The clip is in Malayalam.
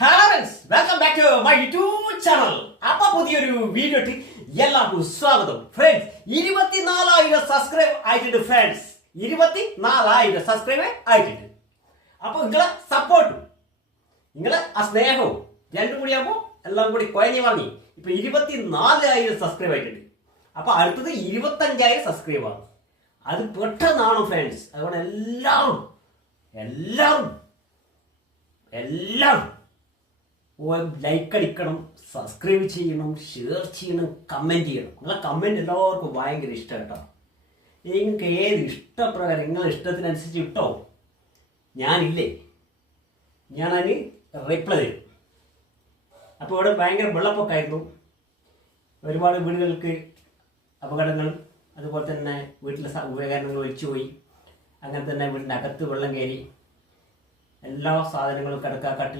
Hello friends, welcome back to my YouTube channel. അപ്പൊ പുതിയൊരു വീഡിയോ എല്ലാവർക്കും സ്വാഗതം. ഫ്രണ്ട്സ്, 24,000 സബ്സ്ക്രൈബ് ആയിട്ടുണ്ട്. ഫ്രണ്ട്സ്, 24,000 സബ്സ്ക്രൈബ് ആയിട്ടുണ്ട്. അപ്പൊ നിങ്ങളെ സപ്പോർട്ടും നിങ്ങളെ ആ സ്നേഹവും രണ്ടും കൂടി ആകുമ്പോൾ എല്ലാം കൂടി കുഴഞ്ഞു വാങ്ങി ഇപ്പൊ 24,000 സബ്സ്ക്രൈബ് ആയിട്ടുണ്ട്. അപ്പൊ അടുത്തത് 25,000 സബ്സ്ക്രൈബ് ആണ്. അത് പെട്ടെന്നാണ് ഫ്രണ്ട്സ്. അതുകൊണ്ട് എല്ലാവരും ലൈക്ക് അടിക്കണം, സബ്സ്ക്രൈബ് ചെയ്യണം, ഷെയർ ചെയ്യണം, കമൻറ്റ് ചെയ്യണം. നിങ്ങളെ കമൻറ്റ് എല്ലാവർക്കും ഭയങ്കര ഇഷ്ടം കേട്ടോ. നിങ്ങൾക്ക് ഏത് ഇഷ്ടപ്രകാരം നിങ്ങളെ ഇഷ്ടത്തിനനുസരിച്ച് ഇട്ടോ ഞാനില്ലേ, ഞാനതിന് റിപ്ലൈ തരും. അപ്പോൾ ഇവിടെ ഭയങ്കര വെള്ളപ്പൊക്കമായിരുന്നു. ഒരുപാട് വീടുകൾക്ക് അപകടങ്ങളും അതുപോലെ തന്നെ വീട്ടിലെ ഉപകരണങ്ങൾ ഒലിച്ചുപോയി. അങ്ങനെ തന്നെ വീടിൻ്റെ അകത്ത് വെള്ളം കയറി. എല്ലാ സാധനങ്ങളും കിടക്ക, കട്ടിൽ,